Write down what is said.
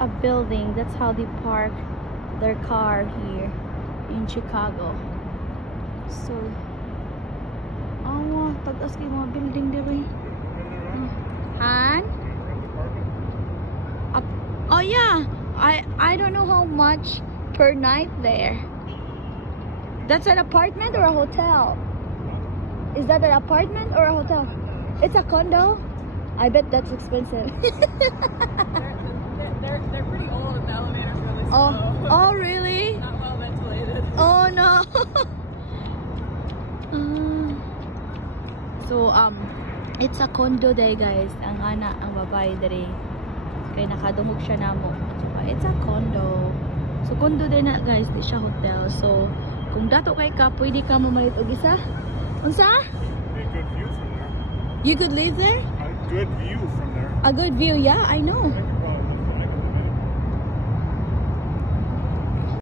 a building. That's how they park their car here in Chicago. So, tagas kay mga building diri. Han? Oh yeah, I don't know how much per night there. That's an apartment or a hotel? Is that an apartment or a hotel? It's a condo? I bet that's expensive. they're pretty old and the elevator's really slow. Oh really? Not well ventilated. Oh no. So it's a condo day guys. Ang babae dere. Kaya nakadungog siya namo. It's a condo. So condo din na guys, di siya hotel. So kung dato kay ka, pwede ka mamalit og isa. Unsa? A good view from there. You could live there? A good view from there. A good view, yeah, I know.